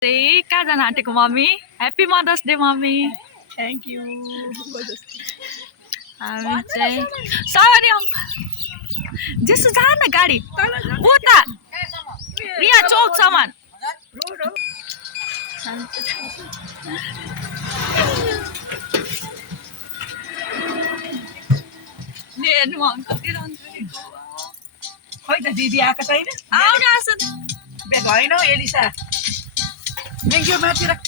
कहाँ जान आँटेको mummy? Happy mother's day mummy. Thank you. हामी चाहिँ सवारी जेसु जान न गाडी उता यहाँ चौकसम्म। खै त दिदी आएको छैन? आउनु आसु ब्याग होइन हौ एलिसा। ब्याग माथि राख।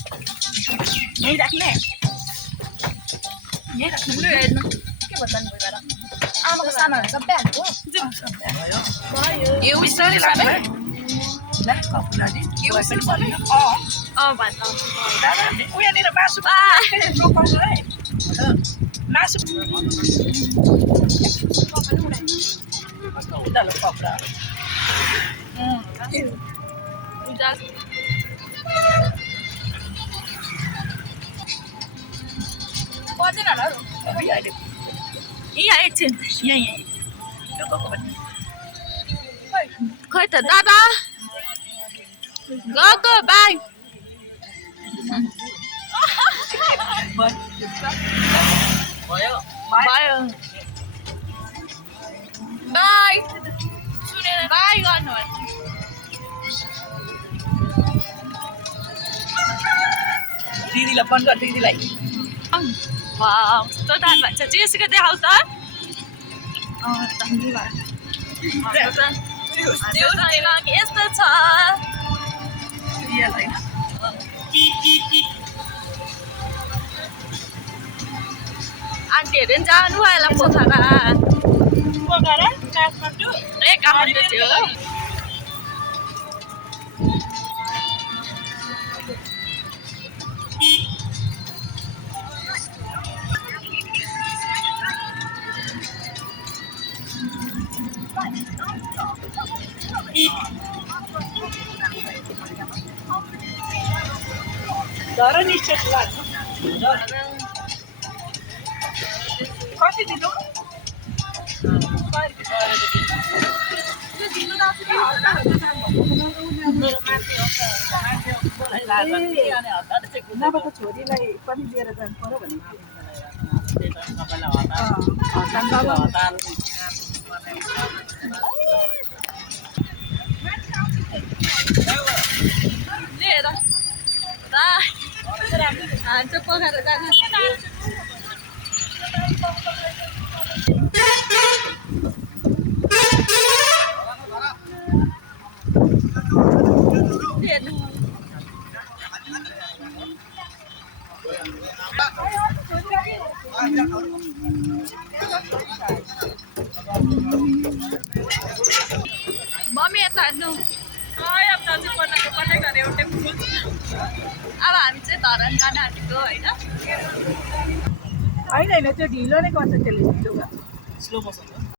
यहीँ राख्ने? यहीँ राख्नु। हेर्नु के भन्छ नि भएर? आमाको सामानहरू सबै हाल्नु हो? यो बिस्तारै लाग्छ है। ला कपुलाले यो पनि पर्यो। भात दादा उयानिर मासु रोपाउनु है। मासु उदालो कपडा। पर्दैन होला हौ। अहिले यहाँ एकछिन यहीँ त्यो गएको भने खै त दादा गएको बाई भयो भयो बाई सुनेर बाई गर्नु दिदीलाई फोन गर दिदीलाई। कस्तो दाम भन्छ जेसुकै देखाउ त यस्तो छ आन्टीहरू पनि जानु होला पोखरा काठमाडौँ ए काठमाडौँ थियो धरनी स्टेट लाग्नु कति दिनु? नभए त छोरीलाई पनि लिएर जानु पर्यो भने लिएर हान्छ पोखरा जानु मम्मी यता हेर्नु अब हामी चाहिँ धरान जान आँटेको होइन होइन त्यो ढिलो नै गर्छ त्यसले ढिलो गर्छ।